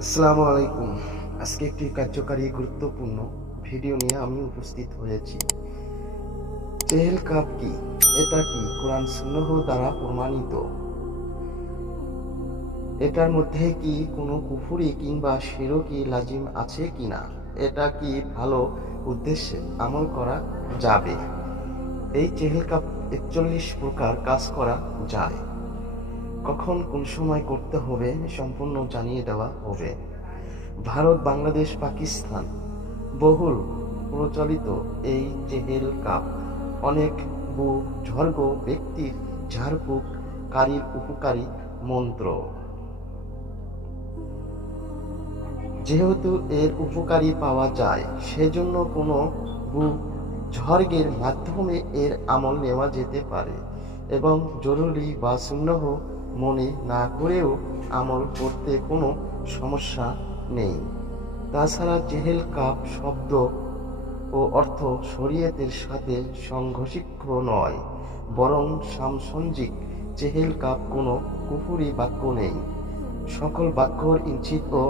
আসসালামু আলাইকুম। আজকে একটি কার্যকারী গুরুত্বপূর্ণ ভিডিও নিয়ে আমি উপস্থিত হয়েছি। চেহেল কাপ কি? এটা কি কোরআন সুন্নাহ দ্বারা প্রমাণিত? এটার মধ্যে কি কোনো কুফরি কিংবা শিরকি লাজিম আছে কিনা? এটা কি ভালো উদ্দেশ্যে আমল করা যাবে? এই চেহেল কাপ ৪১ প্রকার কাজ করা যায়। কখন কোন সময় করতে হবে সম্পূর্ণ জানিয়ে দেওয়া হবে। ভারত, বাংলাদেশ, পাকিস্তান বহুল প্রচলিত এই চেহেল কাপ অনেক বুজুর্গ ব্যক্তির ঝাড়ফুঁক কারীর উপকারী মন্ত্র। যেহেতু এর উপকারী পাওয়া যায়, সেজন্য কোনো বুজুর্গের মাধ্যমে এর আমল নেওয়া যেতে পারে এবং জরুরি বা সুন্নাহ মনে না করেও আমল করতে কোনো সমস্যা নেই। তাছাড়া চেহেল কাপ শব্দ ও অর্থ শরীয়তের সাথে সংঘর্ষিত নয়, বরং সামঞ্জস্যিক। চেহেল কাপ কোনো কুফরি বাক্য নেই। সকল বাক্যর ইঙ্গিত ও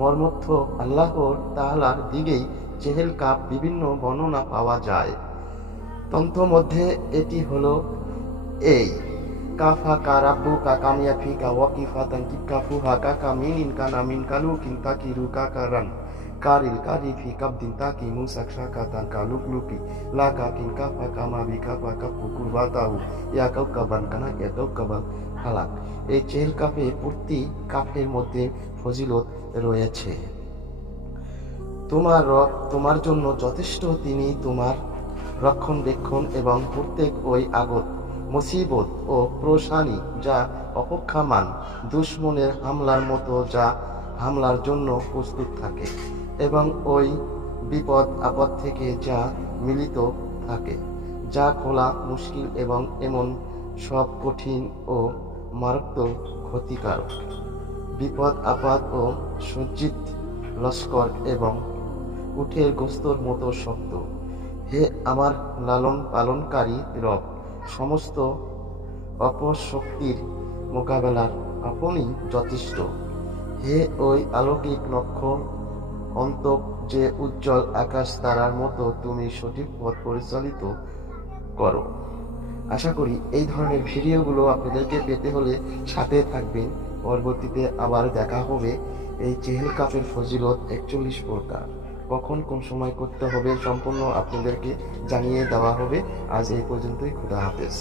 মর্মর্থ আল্লাহ তাআলার দিকেই। চেহেল কাপ বিভিন্ন বর্ণনা পাওয়া যায়। তন্ত্রমধ্যে এটি হলো এই কাফা কা রাব্বুকা কামিয়াফিকা ওয়াকিফাতান কিকাফুহা কাকা মিনিন কানা মিন কালু কিন্তা কিরু কাকারান কারিল কারিফি কাবদিন তাকি মুসাক শাকাতান কালুকলুকি লাকা কিন কাফা কামা বিকাফা কাফু কুরবাতাহু ইয়া কাউকাবান কানা ইয়া কাউকাবান হালাক। এই চেহেল কাপে প্রতি কাফের মধ্যে ফজিলত রয়েছে। তোমার জন্য যথেষ্ট। তিনি তোমার রক্ষণাবেক্ষণ এবং প্রত্যেক ওই আগত মুসিবত ও প্রশানি যা অপেক্ষমান, দুশমনের হামলার মতো যা হামলার জন্য প্রস্তুত থাকে, এবং ওই বিপদ আপদ থেকে যা মিলিত থাকে, যা খোলা মুশকিল এবং এমন সব কঠিন ও মারাত্মক ক্ষতিকারক বিপদ আপদ ও সজ্জিত লস্কর এবং উটের গোস্তর মতো শক্ত। হে আমার লালন পালনকারী রব, সমস্ত অপশক্তির মোকাবেলার আপনি যথেষ্ট। হে ওই আলৌকিক নক্ষত্র অন্তক যে উজ্জ্বল আকাশ তারার মতো তুমি সঠিক পথ পরিচালিত করো। আশা করি এই ধরনের ভিডিওগুলো আপনাদেরকে পেতে হলে সাথে থাকবেন। পরবর্তীতে আবার দেখা হবে। এই চেহেল কাপের ফজিলত ৪১ প্রকার, কখন কোন সময় করতে হবে সম্পূর্ণ আপনাদেরকে জানিয়ে দেওয়া হবে। আজ এই পর্যন্তই। খোদা হাফেজ।